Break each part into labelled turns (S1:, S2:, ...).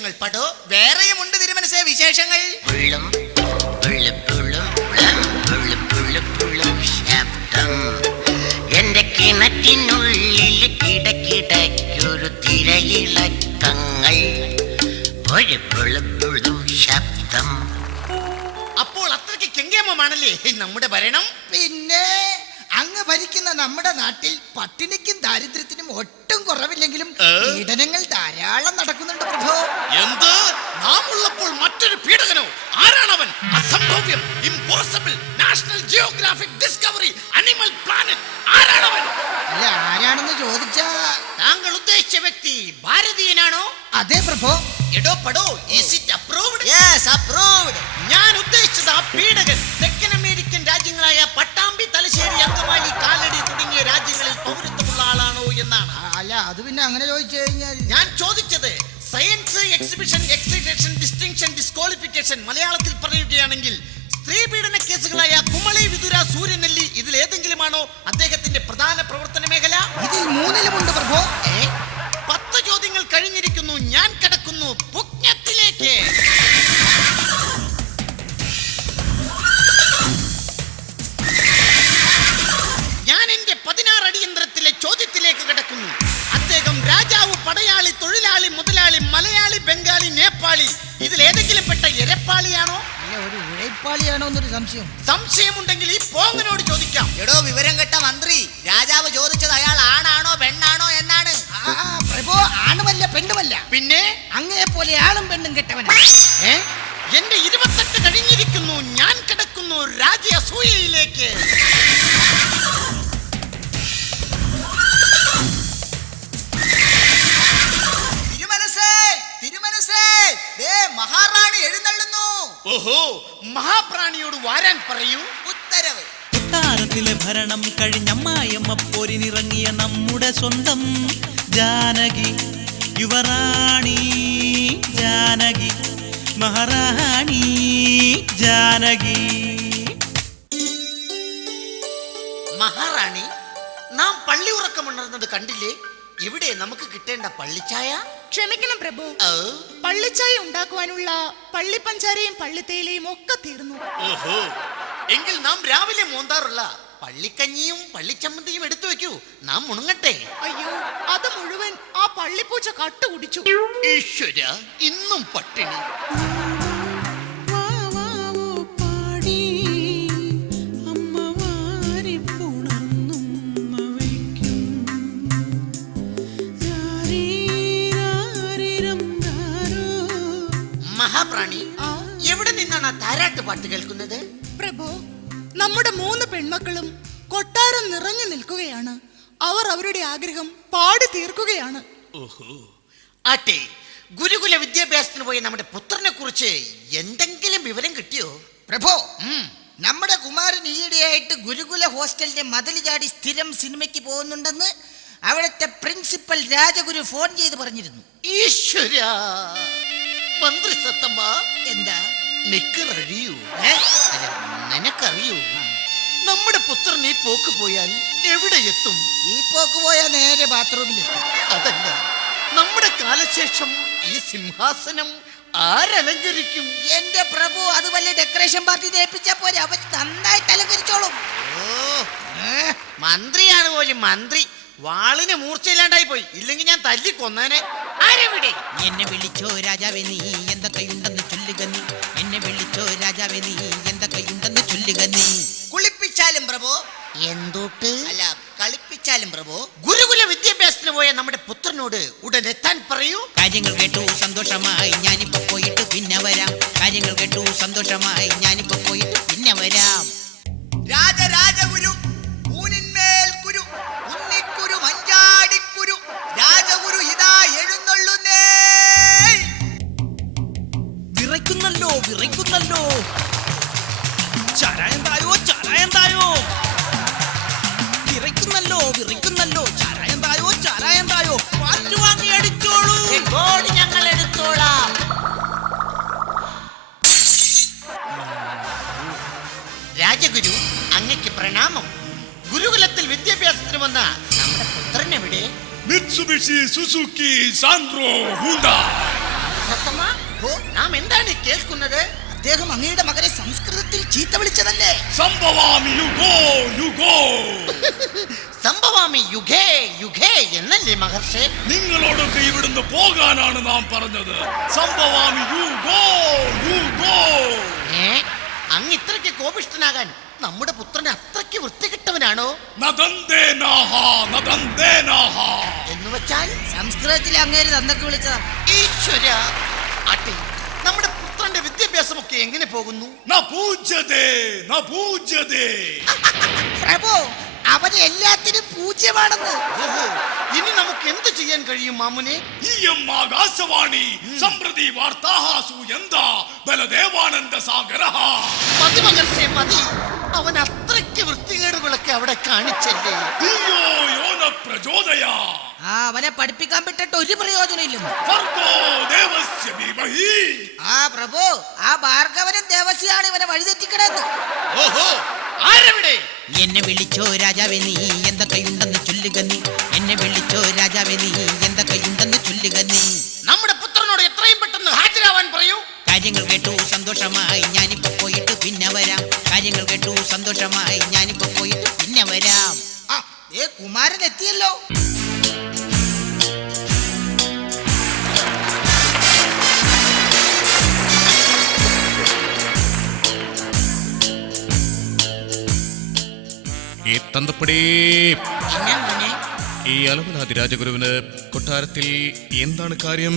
S1: വിശേഷങ്ങൾ പടോ. വേറെയും ഉണ്ട് തിരുമനസേ വിശേഷങ്ങൾ.
S2: എന്റെ കിണറ്റിനുള്ളിൽ കിടക്കിടയ്ക്കൊരു തിരയിളക്കങ്ങൾ, ഒരു ശബ്ദം.
S1: അപ്പോൾ അത്രയ്ക്ക് കെങ്കേമമാണല്ലേ നമ്മുടെ ഭരണം?
S3: പിന്നെ അങ്ങ് ഭരിക്കുന്ന നമ്മുടെ നാട്ടിൽ പട്ടിണിക്കും ദാരിദ്ര്യത്തിനും ഒട്ടും കുറവില്ലെങ്കിലും പീഡനങ്ങൾ ധാരാളം നടക്കുന്നുണ്ട് പ്രഭു.
S1: എന്ത്? നാം ഉള്ളപ്പോൾ മറ്റൊരു പീഡകനോ? ആരാണവൻ? അസംഭവ്യം, impossible, National Geographic Discovery, Animal Planet. ആരാണവൻ?
S3: അല്ല, ആരാണെന്ന് ചോദിച്ചാ
S1: താങ്കൾ ഉദ്ദേശിച്ച വ്യക്തി ഭാരതീയനാണോ?
S3: അതെ പ്രഭു.
S1: എടോ പടോ, is it approved?
S3: Yes, approved.
S1: ഞാൻ ഉദ്ദേശിച്ചത് ആ പീഡകൻ തെക്കൻ അമേരിക്കൻ രാജ്യങ്ങളായ പട്ടാമ്പി, തലശ്ശേരി, അങ്കമാലി, കാലടി തുടങ്ങിയ രാജ്യങ്ങളിൽ പൗരത്വമുള്ള ആളാണോ എന്നാണ്.
S3: അല്ല, അത് പിന്നെ അങ്ങനെ ചോദിച്ചു കഴിഞ്ഞാൽ
S1: ഞാൻ ചോദിച്ചത് science exhibition, excitation, distinction, disqualification. മലയാളത്തിൽ പറയുകയാണെങ്കിൽ സ്ത്രീ പീഡന കേസുകളായ കുമളി, വിതുര, സൂര്യനെല്ലി ഇതിൽ ഏതെങ്കിലുമാണോ അദ്ദേഹത്തിന്റെ പ്രധാന പ്രവർത്തന മേഖല?
S3: ഇതിൽ മൂന്നിലുമുണ്ട് പ്രഭു.
S1: 10 ചോദ്യങ്ങൾ കഴിഞ്ഞിരിക്കുന്നു. ഞാൻ കടക്കുന്നു പുജ്ഞത്തിലേക്ക്. ഞാൻ എന്റെ 16 അടിയന്തരത്തിലെ ചോദ്യത്തിലേക്ക് കടക്കുന്നു. അദ്ദേഹം രാജാവ്, പടയാളി, തൊഴിലാളി, മുതലാളി, മലയാളി, ബംഗാളി, നേപ്പാളി ഇതിൽ ഏതെങ്കിലും പെട്ട എരപ്പാളിയാണോ?
S3: ഒരു ഉഴപ്പാളിയാണോ എന്നൊരു സംശയം.
S1: സംശയമുണ്ടെങ്കിൽ ഈ പോങ്ങനോട് ചോദിക്കാം.
S4: എടോ വിവരം കെട്ട മന്ത്രി, രാജാവ് ചോദിച്ചത് അയാൾ ആണാണോ പെണ്ണാണോ എന്നാണ്.
S3: പ്രഭു, ആണുമല്ല പെണ്ണുമല്ല,
S1: പിന്നെ
S3: അങ്ങയെ പോലെ ആണും പെണ്ണും കെട്ടവനാണ്.
S1: എന്റെ 28 കഴിഞ്ഞിരിക്കുന്നു. ഞാൻ കിടക്കുന്നു രാജ അസൂയയിലേക്ക്.
S4: മഹാറാണി എഴുന്നള്ളുന്നു.
S1: ഓഹോ, മഹാപ്രാണിയോട് വാരാൻ പറയൂ.
S4: ഉത്തരവ്.
S5: കൊട്ടാരത്തിലെ ഭരണം കഴിഞ്ഞമ്മായമ്മ പോരിനിറങ്ങിയ നമ്മുടെ സ്വന്തം ജാനകി, യുവറാണി ജാനകി, മഹാറാണി ജാനകി.
S1: മഹാറാണി, നാം പള്ളി ഉറക്കമുണർന്നത് കണ്ടില്ലേ? എവിടെ നമുക്ക് കിട്ടേണ്ട പള്ളിച്ചായ?
S6: ക്ഷമിക്കണം പ്രഭു, പള്ളിച്ചായ ഉണ്ടാക്കുവാനുള്ള പള്ളിപ്പഞ്ചാരയും പള്ളിത്തേയിലയും ഒക്കെ തീർന്നു.
S1: ഓഹോ, എങ്കിൽ നാം രാവിലെ മോന്താറുള്ള പള്ളിക്കഞ്ഞിയും പള്ളിച്ചമ്മന്തിയും എടുത്തു വെക്കൂ. നാം മുണങ്ങട്ടെ.
S6: അയ്യോ, അത് മുഴുവൻ ആ പള്ളിപ്പൂച്ച കട്ടുകുടിച്ചു.
S1: ഈശ്വര, ഇന്നും പട്ടിണി. മഹാപ്രാണി, എവിടെ നിന്നാണ് ആ താരാട്ട് പാട്ട് കേൾക്കുന്നത്?
S6: പ്രഭു, നമ്മുടെ 3 പെൺമക്കളും കൊട്ടാരം നിറഞ്ഞു നിൽക്കുകയാണ്. അവർ അവരുടെ ആഗ്രഹം പാടി തീർക്കുകയാണ്.
S1: ഓഹോ, ആട്ടെ, ഗുരുകുല വിദ്യാഭ്യാസത്തിന് പോയ നമ്മുടെ പുത്രനെ കുറിച്ച് എന്തെങ്കിലും വിവരം കിട്ടിയോ?
S3: പ്രഭു, നമ്മുടെ കുമാരൻ ഈയിടെയായിട്ട് ഗുരുകുല ഹോസ്റ്റലിന്റെ മതിൽ ചാടി സ്ഥിരം സിനിമയ്ക്ക് പോകുന്നുണ്ടെന്ന് അവിടുത്തെ പ്രിൻസിപ്പൽ രാജഗുരു ഫോൺ ചെയ്ത് പറഞ്ഞിരുന്നു.
S1: ഈശ്വര, മന്ത്രി സത്തമ്മ,
S3: എന്താ
S1: നിക്കറിയൂ? അല്ല, നിനക്കറിയൂ നമ്മുടെ പുത്രൻ ഈ പോക്ക് പോയാൽ എവിടെ എത്തും?
S3: ഈ പോക്ക് പോയാൽ നേരെ ബാത്റൂമിലെത്തും.
S1: അതല്ല, നമ്മുടെ കാലശേഷം ഈ സിംഹാസനം ആരലങ്കരിക്കും?
S3: എന്റെ പ്രഭു, അത് വല്ല ഡെക്കറേഷൻ പാർട്ടി ഏൽപ്പിച്ചാ പോലെ അവർ നന്നായിട്ട് അലങ്കരിച്ചോളും.
S1: ഓ, മന്ത്രിയാണ് പോലും മന്ത്രി. വാളിന് മൂർച്ചയില്ലാണ്ടായി പോയി. ഇല്ലെങ്കിൽ ഞാൻ തല്ലി കൊന്നേനെ. ആരെവിടെ?
S5: എന്നെ വിളിച്ചോ രാജാവേ നീ എന്തൊക്കെയുണ്ടെന്ന് ചൊല്ലുക നീ, എന്നെ വിളിച്ചോ രാജാവേ നീ എന്തൊക്കെയുണ്ടെന്ന് ചൊല്ലുക നീ.
S4: കുളിപ്പിച്ചാലും പ്രഭു.
S1: എന്തോട്ട്?
S4: അല്ല, കളിപ്പിച്ചാലും പ്രഭു.
S1: ഗുരുകുല വിദ്യാഭ്യാസത്തിന് പോയ നമ്മുടെ പുത്രനോട് ഉടൻ എത്താൻ പറയൂ.
S5: കാര്യങ്ങൾ കേട്ടു സന്തോഷമായി ഞാനിപ്പോ പോയിട്ട് പിന്നെ വരാം. കാര്യങ്ങൾ കേട്ടു സന്തോഷമായി ഞാനിപ്പോ പോയിട്ട് പിന്നെ വരാം.
S4: രാജരാജഗുരു ഊനിന്മേൽ കുരു, ഉണ്ണിക്കുരു, മഞ്ചാടിക്കുരു, രാജഗുരു ഇതാ എഴുന്നള്ളുന്നേ.
S5: വിറയ്ക്കുന്നല്ലോ വിറയ്ക്കുന്നല്ലോ, ചാരായം തായോ ചാരായം തായോ. വിറയ്ക്കുന്നല്ലോ വിറയ്ക്കുന്നല്ലോ, ചാരായം തായോ ചാരായം തായോ. പാറ്റ് വാങ്ങി അടിച്ചോളൂ.
S1: ബോർഡ് ഞങ്ങൾ എടുത്തോളാം. രാജഗുരു, അങ്ങയ്ക്ക് പ്രണാമം. ഗുരുകുലത്തിൽ വിദ്യാഭ്യാസത്തിന് വന്ന നമ്മുടെ പുത്രനെവിടെ?
S7: Mitsubishi Suzuki Sandro Hyundai.
S1: സത്തമ്മ, നാം എന്താണ് ഈ കേൾക്കുന്നത്?
S3: അദ്ദേഹം അങ്ങയുടെ മകനെ സംസ്കൃതത്തിൽ ചീത്ത വിളിച്ചതല്ലേ?
S7: സംഭവാമി യുഗോ യുഗോ.
S1: സംഭവാമി യുഗേ യുഗേ എന്നല്ലേ മഹർഷേ?
S7: നിങ്ങളോടൊക്കെ ഇവിടുന്ന് പോകാനാണ് നാം പറഞ്ഞത്. സംഭവാമി യുഗോ യുഗോ.
S1: അങ്ങ് ഇത്രയ്ക്ക് കോപിഷ്ഠനാകാൻ നമ്മുടെ പുത്രനെ അത്രയ്ക്ക് വൃത്തികെട്ടവനാണോ?
S7: നദന്തേനാഹ നദന്തേനാഹ.
S1: എന്ന് വെച്ചാൽ
S3: സംസ്കൃതത്തിൽ അങ്ങേര് തന്നൊക്കെ വിളിച്ചതാ.
S1: ഈശ്വര, ആട്ടെ നമ്മുടെ പുത്രന്റെ വിദ്യാഭ്യാസമൊക്കെ എങ്ങനെ പോകുന്നു?
S7: ന പൂജ്യതേ ന പൂജ്യതേ.
S3: പ്രഭു, അവന് എല്ലാത്തിനും പൂജ്യമാണെന്ന്.
S1: ഓഹോ, ഇനി നമുക്ക് എന്ത് ചെയ്യാൻ കഴിയും മാമുനെ?
S7: ഇയം ആകാശവാണി സംപ്രതി വാർത്താഹാസു എന്താ ബലദേവാനന്ദ സാഗരഃ.
S1: മതി മഹർഷേ മതി, അവൻ അത്രയ്ക്ക് വൃത്തികേടുകളൊക്കെ അവിടെ കാണിച്ചല്ലേ.
S7: ധിയോ യോന പ്രചോദയാ.
S3: അവനെ പഠിപ്പിക്കാൻ വിട്ടിട്ട് ഒരു പ്രയോജനം ഇല്ലെന്ന്.
S7: ഭർഗോ ദേവസ്യ ധീമഹി.
S3: പ്രഭു, ആ ഭാർഗവനും ദേവസ്യാണ് ഇവനെ വഴിതെറ്റിക്കണെന്ന്.
S1: ഓഹോ, ആരെവിടെ?
S5: എന്നെ വിളിച്ചോ രാജാവേ നീ എന്തൊക്കെയുണ്ടെന്ന് ചൊല്ലുക നീ. എന്നെ വിളിച്ചോ രാജാവേ നീ എന്തൊക്കെയുണ്ടെന്ന് ചൊല്ലുക നീ.
S1: നമ്മുടെ പുത്രനോട് എത്രയും പെട്ടെന്ന് ഹാജരാവാൻ പറയൂ.
S5: കാര്യങ്ങൾ കേട്ടു സന്തോഷമായി ഞാനിപ്പോ പോയിട്ട് പിന്നെ വരാം. കാര്യങ്ങൾ കേട്ടു സന്തോഷമായി ഞാനിപ്പോ പോയിട്ട് പിന്നെ വരാം.
S3: കുമാരൻ എത്തിയല്ലോ.
S8: ഈ തന്തപ്പടി
S1: എന്നാ മോനെ?
S8: ഈ അലമലാതി രാജഗുരുവിന് കൊട്ടാരത്തിൽ എന്താണ് കാര്യം?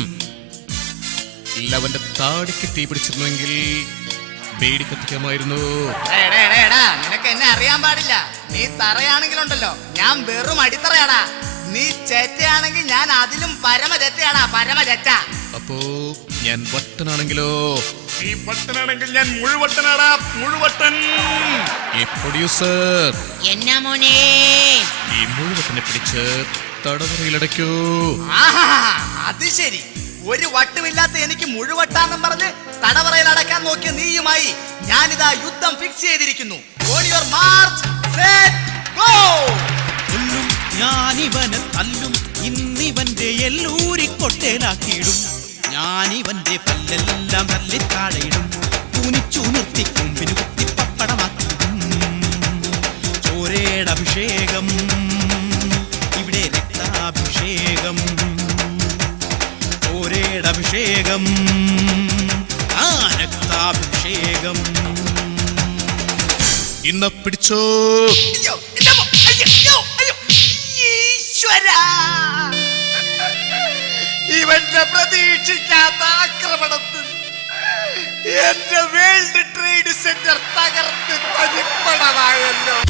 S8: അവന്റെ താടിക്ക് തീ പിടിച്ചിരുന്നുവെങ്കിൽ ബേഡി കത്തിക്കാമായിരുന്നു.
S4: നിനക്ക് എന്നെ അറിയാൻ പാടില്ല. നീ തറയാണെങ്കിലുണ്ടല്ലോ, ഞാൻ വെറും അടിത്തറയാടാ. നീ ചെറ്റയാണെങ്കിൽ ഞാൻ അതിലും പരമ ചെറ്റയാടാ, പരമ ചെറ്റ.
S8: അപ്പോ ഞാൻ വട്ടനാണെങ്കിലോ?
S7: നീ വട്ടനാണെങ്കിൽ ഞാൻ മുഴുവട്ടനാടാ, മുഴുവട്ടൻ.
S8: ഈ പ്രൊഡ്യൂസർ
S5: എന്നാ മോനെ?
S8: ഈ മുഴുവട്ടനെ പിടിച്ച് തടവറയിലടയ്ക്കൂ.
S4: ആഹാ, അത് ശരി. ഒരു വട്ടുമില്ലാത്ത എനിക്ക് മുഴുവട്ടാന്നും പറഞ്ഞ് തടവറയിൽ അടക്കാൻ നോക്കിയ നീയുമായി ഞാനിതാ യുദ്ധം ഫിക്സ് ചെയ്തിരിക്കുന്നു. On your march, set, go.
S9: കൊല്ലും ഞാനിവനെ തല്ലും, ഇന്നിവന്റെ എല്ലൂരി കൊട്ടേലാക്കിയിടും. ഞാനിവന്റെ പല്ലെല്ലാം തല്ലിത്താഴയിടും, കുനിച്ചു നിർത്തി കൊമ്പിന് കുത്തി പപ്പടമാക്കിയിടും. ചോരയുടെ അഭിഷേകം ഇവിടെ, രക്താഭിഷേകം. ചോരയുടെ അഭിഷേകം, രക്താഭിഷേകം.
S8: ഇന്ന പിടിച്ചോ.
S4: അയ്യോ, എന്റെ മോ- അയ്യോ, അയ്യോ, അയ്യോ. ഈശ്വരാ, ഇവന്റെ പ്രതീക്ഷിക്കാത്ത ആക്രമണത്തിൽ എന്റെ വേൾഡ് ട്രേഡ് സെന്റർ തകർന്ന് തരിപ്പണമായല്ലോ.